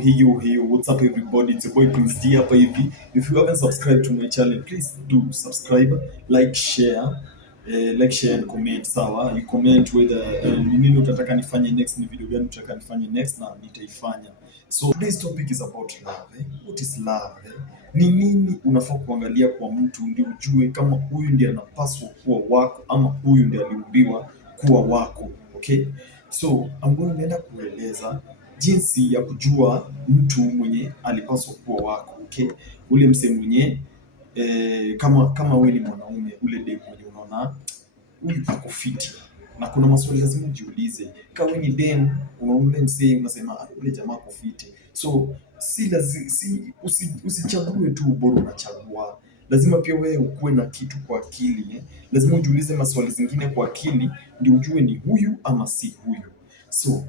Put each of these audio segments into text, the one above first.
Hey, what's up, everybody? It's your boy Prince D hapa hivi. If you haven't subscribed to my channel, please do subscribe, like, share and comment. Sawa, you comment whether ni nini utataka nifanye next, ni video gani utataka nifanye next, na nitaifanya. So today's topic is about love. What is love? Ni nini unafaa kuangalia kwa mtu ndio ujue kama huyu ndiye anapaswa kuwa wako ama huyu ndiye aliumbiwa kuwa wako. Okay, so ambayo naenda kueleza jinsi ya kujua mtu mwenye alipaswa kuwa wako. Okay, ule msee mwenye kama wewe ni mwanaume, ule dem mwenye unaona huyu ako fiti, na kuna maswali lazima ujiulize. Kama wewe ni dem unaona ule msee unasema ule jamaa ako fiti, so usichague tu bora unachagua, lazima pia wewe ukuwe na kitu kwa akili. Lazima ujiulize maswali zingine kwa akili ndio ujue ni huyu ama si huyu. So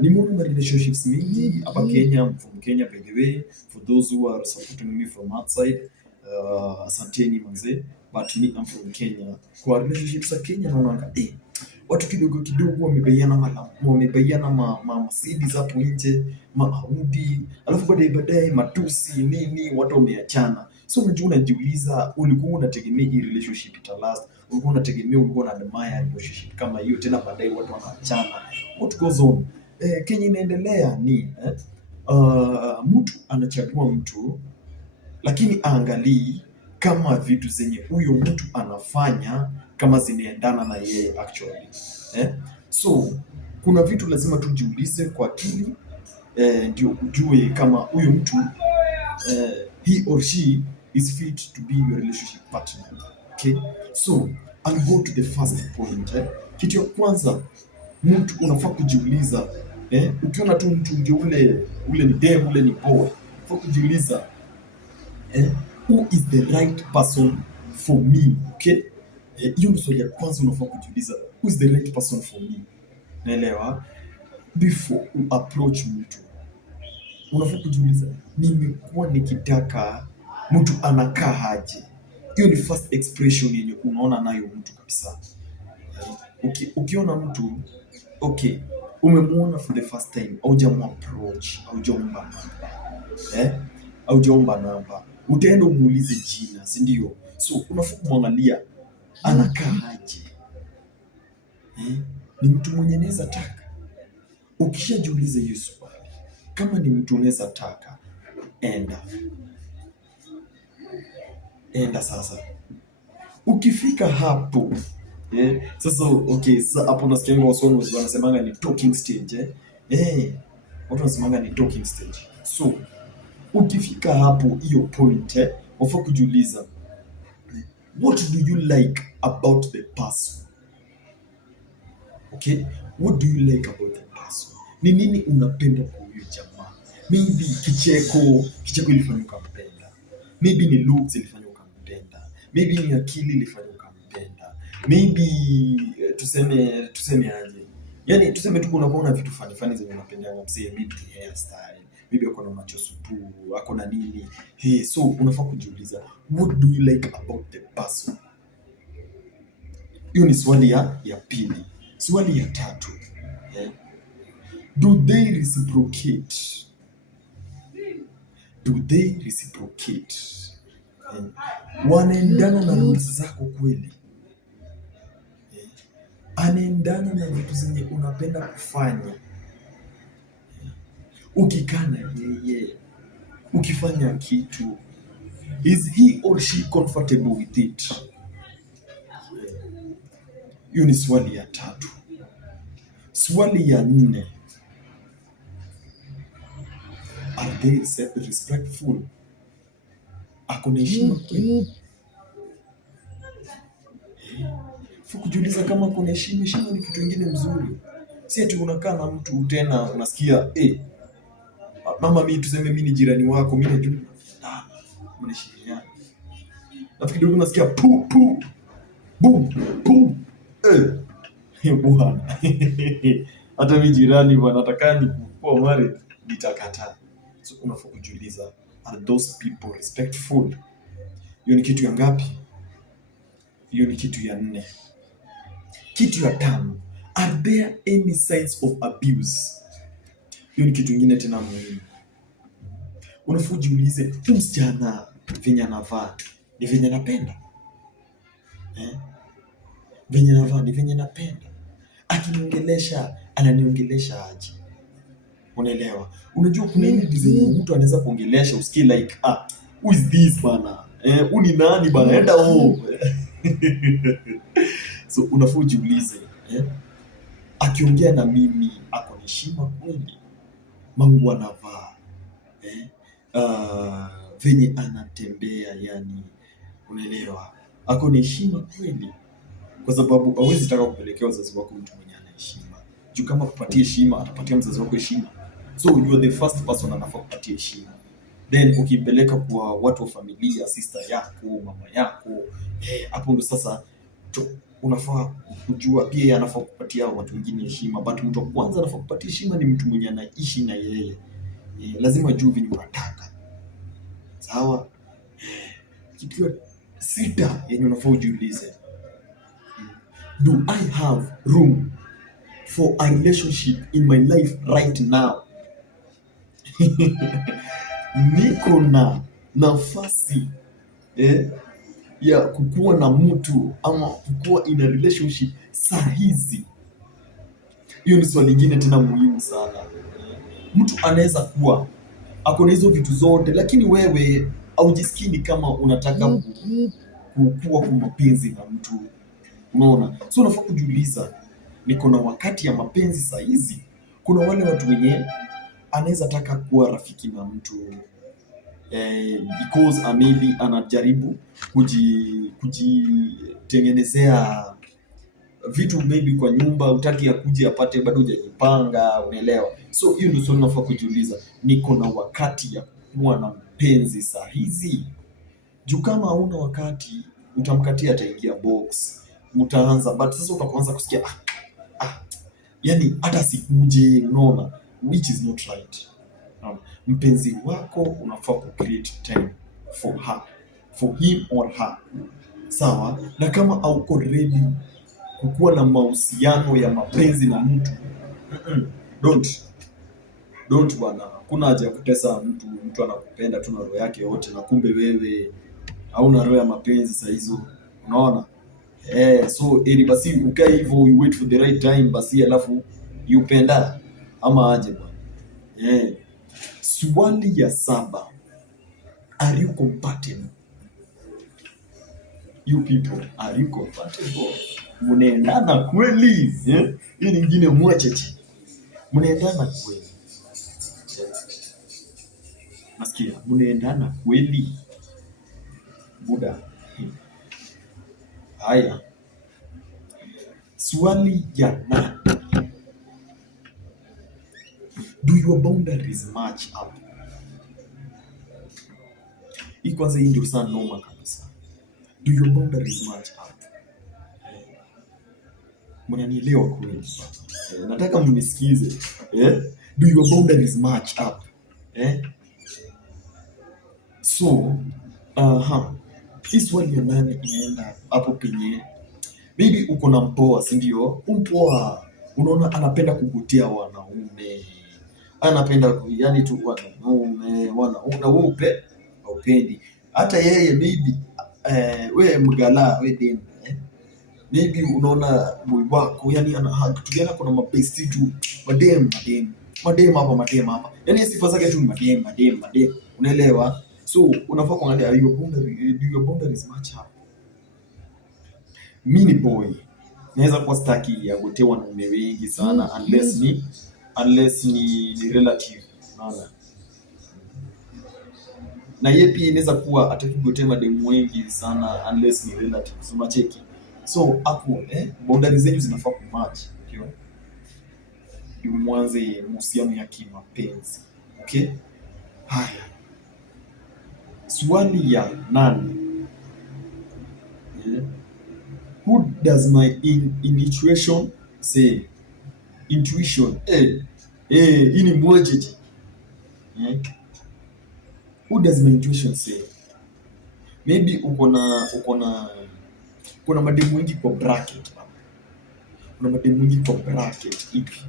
nimeona relationships mingi hapa Kenya. I'm from Kenya, by the way, for those who are supporting me from outside, asanteni manze, but me I'm from Kenya. Kwa relationships za Kenya naona watu kidogo kidogo wamebaiana ma Mercedes hapo nje, Audi, alafu baadaye matusi nini, watu wameachana. So unajiuliza, ulikuwa unategemea hii relationship italast? Ulikuwa una admire relationship kama hiyo, tena baadaye watu wanaachana? What goes on? Kenya inaendelea ni mtu anachagua mtu, lakini aangalii kama vitu zenye huyo mtu anafanya kama zinaendana na yeye actually. So kuna vitu lazima tujiulize kwa akili, ndio ujue kama huyo mtu he or she is fit to be your relationship partner. Okay, so I'll go to the first point. Kitu ya kwanza mtu unafaa kujiuliza, ukiona tu mtu ndio ule ni dem, ule ni boy, unafaa kujiuliza who is the right person for me. Okay, hiyo ndio swali ya kwanza unafaa kujiuliza, who is the right person for me. Naelewa, before you approach mtu unafaa kujiuliza, nimekuwa nikitaka mtu anakaa aje. Hiyo ni first expression yenye unaona nayo mtu kabisa. Ukiona mtu umemwona for the first time, approach, haujaomba namba, utaenda umuulize jina, si ndio? So unafaa kumwangalia anakaa aje, ni mtu mwenye naweza taka. Ukishajiuliza hiyo swali, kama ni mtu unaweza taka, enda sasa. Ukifika hapo sasa hapo nasikia waswahili wanasemanga ni talking stage. Watu wanasemanga ni talking stage. So ukifika hapo hiyo point, unafaa kujiuliza, what do you like about the person? Okay, what do you like about the person? Ni nini unapenda kwa huyo jamaa? Maybe kicheko ilifanya ukampenda, maybe ni looks ilifanya ukampenda, maybe ni akili ilifanya ukampenda, maybe tuseme aje, yani tuseme tu kuna vitu fani zenye unapendanga msee, maybe hairstyle, maybe ako na macho supu, ako na nini. So unafaa kujiuliza, what do you like about the person? Hiyo ni swali ya pili. Swali ya tatu, do they reciprocate? Wanaendana na rules zako kweli? Anaendana na vitu zenye unapenda kufanya? Ukikaa na yeye, ukifanya kitu, is he or she comfortable with it? Hiyo ni swali ya tatu. Swali ya nne, are they respectful? Akona heshima kweli? Kujiuliza kama akona heshima. Heshima ni kitu kingine mzuri, si ati unakaa na mtu tena unasikia mama, mimi tuseme mimi ni jirani wako, mimi najua mnashirikiana, nafikiri kidogo unasikia pu boom bwana hata mimi jirani bwana atakani kuwa married nitakataa. So unafaa kujiuliza, are those people respectful? Hiyo ni kitu ya ngapi? Hiyo ni kitu ya 4. Kitu ya 5, are there any signs of abuse? Hiyo ni kitu kingine tena muhimu. Unafaa ujiulize, huyu msichana venye anavaa ni venye napenda eh? Venye anavaa ni venye napenda. Akiniongelesha ananiongelesha aje? Unaelewa? Unajua kuna ile design mtu anaweza kuongelesha usikie like who is this bana? Huyu ni nani bana? Enda home. So unafaa ujiulize akiongea na mimi ako na heshima kweli? Mangu anavaa venye anatembea, yani unaelewa, ako na heshima kweli? Kwa sababu hawezi taka kupelekea wazazi wako mtu mwenye ana heshima. Juu kama kupatia heshima, atapatia mzazi wako heshima. So you are the first person anafaa kupatia heshima. Then ukimpeleka kwa watu wa familia, sister yako, mama yako, hapo ndo sasa unafaa kujua pia yeye anafaa kupatia watu wengine heshima. But mtu wa kwanza anafaa kupatia heshima ni mtu mwenye anaishi na yeye. Lazima juu venye unataka. Sawa? Kitu ya 6 yenye unafaa ujiulize, do I have room for a relationship in my life right now? Niko na nafasi ya kukuwa na mtu ama kukuwa in a relationship saa hizi? Hiyo ni swali lingine tena muhimu sana. Mtu anaweza kuwa ako na hizo vitu zote, lakini wewe haujisikii kama unataka kukuwa kwa mapenzi na mtu. Unaona? So unafaa kujiuliza, niko na wakati ya mapenzi saa hizi? Kuna wale watu wenye anaweza taka kuwa rafiki na mtu because maybe anajaribu kujitengenezea vitu maybe kwa nyumba, utaki akuje apate bado hujajipanga, unaelewa? So hiyo ndio swali unafaa kujiuliza, niko na wakati ya kuwa na mpenzi saa hizi? Juu kama hauna wakati, utamkatia ataingia box, mtaanza, but sasa utaanza kusikia yani hata sikuje, unaona, which is not right. Mpenzi wako unafaa ku create time for her, for him or her. Sawa? Na kama hauko ready kukuwa na mahusiano ya mapenzi na mtu, don't bwana. Kuna haja ya kutesa mtu. Mtu anakupenda tu na roho yake yote, na kumbe wewe hauna roho ya mapenzi saa hizo, unaona? So ili basi ukae hivyo, you wait for the right time basi, alafu upenda ama aje bwana. Swali ya 7, are you compatible? You people, are you compatible? Mnaendana kweli? Hii nyingine mwacheche. Mnaendana kweli? Nasikia mnaendana kweli? Buda. Haya. Swali ya 8, do your boundaries match up? Hii kwanza, hii ndio sana noma kabisa. Do your boundaries match up? Mnanielewa kweli? Nataka mnisikize. Do your boundaries match up? So hii swali ya 8 inaenda hapo penye maybe uko na mpoa, si ndio? Mpoa unaona anapenda kukutia wanaume, anapenda yani tu wanaume wewe upendi. Hata yeye maybe wewe mgala, wewe dem maybe unaona boy wako yani anatugana, kuna mabesti tu madem hapa, yani sifa zake tu madem, unaelewa? So unafaa kuangalia, do your boundaries match up? Mini boy naweza kuwa staki ya kutea wanaume wengi sana, unless ni relative, unaona? Na yeye pia inaweza kuwa atakugotea mademu wengi sana unless ni relative, so macheki. So hapo boundaries zenyu zinafaa kumatch, ndio mwanze mahusiano ya kimapenzi. Okay? Haya. Swali ya 8, who does my intuition say? Intuition, hii ni mwajeje? Who does my intuition say? Maybe uko na mademu wengi kwa bracket. Kuna mademu wengi kwa bracket hivi.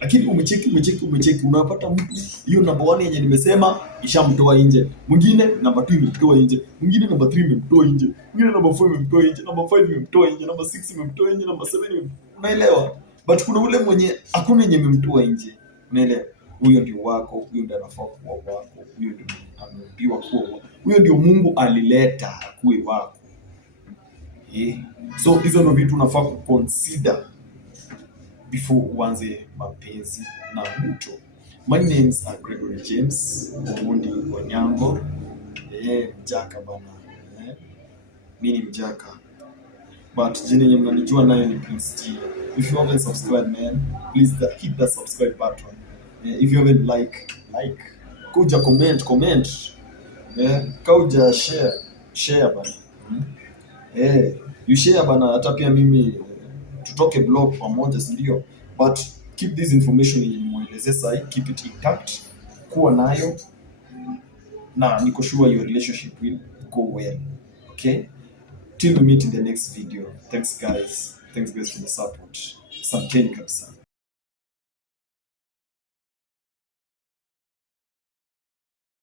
Lakini umecheki, unapata mtu hiyo number 1 yenye nimesema ishamtoa nje, mwingine number 2 imemtoa nje, mwingine number 3 imemtoa nje, mwingine number 4 imemtoa nje, number 5 imemtoa nje, number 6 imemtoa nje, number 7 unaelewa? But kuna ule mwenye hakuna yenye imemtoa nje, unaelewa? Huyo ndio wako, huyo ndio anafaa kuwa wako, huyo ndio ameambiwa kuwa wako, huyo ndio Mungu alileta akuwe wako. So hizo ndio vitu unafaa kuconsider before uanze mapenzi na mtu. My names are Gregory James Omondi Onyango. Mjaka bana. Mimi ni mjaka. But jina yenye mnanijua nayo ni Prince G. If you haven't subscribed, man, please hit the subscribe button. If you haven't like, kuja comment. Kauja share bana. You share bana, hata pia mimi tutoke blog pamoja, si ndio? But keep this information in mweleze sai, keep it intact, kuwa nayo na niko sure your relationship will go well. Okay, till we meet in the next video. Thanks guys for the support. Asanteni kabisa.